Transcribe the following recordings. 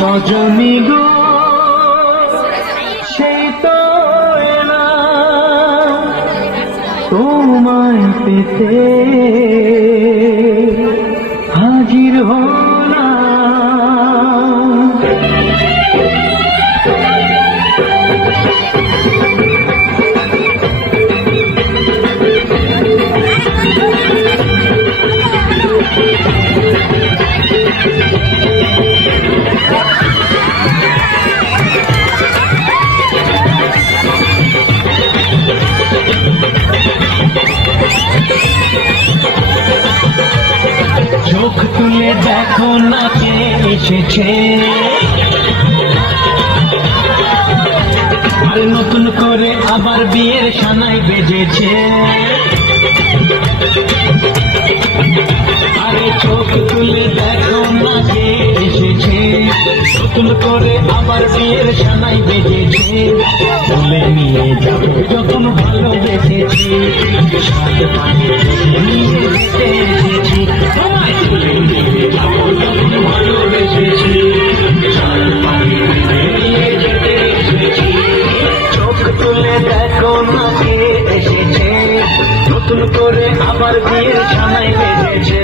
রজনী গো সেই তোমায় পেতে দেখো না কে এসেছে। আর নতুন করে আবার বিয়ের সানাই বেজেছে। আরে চোখ তুলে দেখো না কে এসেছে। নতুন করে আবার বিয়ের সানাই বেজেছে। তুলে নিয়ে যাব যখন ভালোবেসেছি। সাত পানি করে আমার বিয়ের ছানায় বেজেছে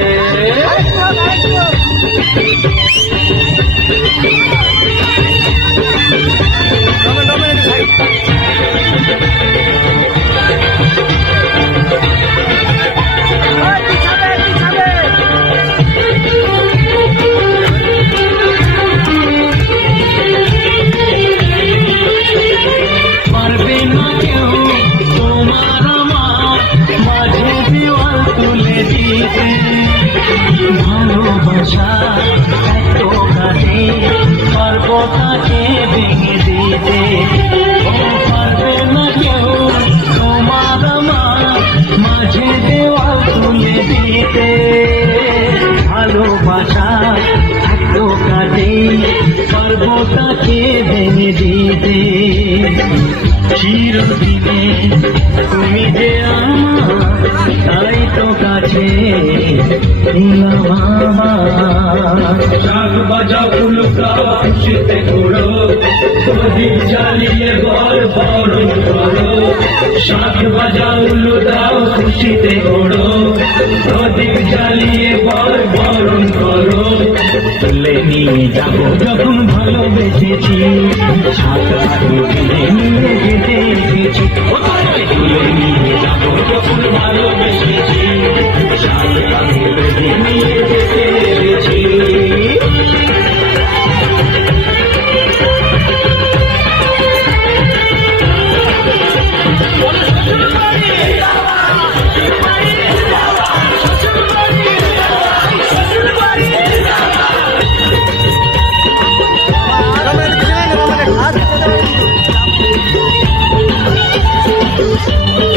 ভালোবাসা এত কাজে পারবো তাকে ভেঙে দিতে ও পারবে না কেউ তোমার আমার মাঝে দেওয়াল তুলে দিতে ভালোবাসা এত কাজে পারবো তাকে ভেঙে দিতে চিরদিনে তুমি যে আমার, তাই তো কাছে শাক বাজা ফুল খুশিতে ঘোড়ো প্রদীপ জ্বালিয়ে বল বরণ করো। শাক বাজা উল্লু দাও খুশিতে ঘোড়ো প্রদীপ জ্বালিয়ে বল তুলে নিয়ে যাব। যখন ভালোবেসেছি সাত নিয়ে যেতে নিয়ে যখন ভালোবেসেছি নিয়ে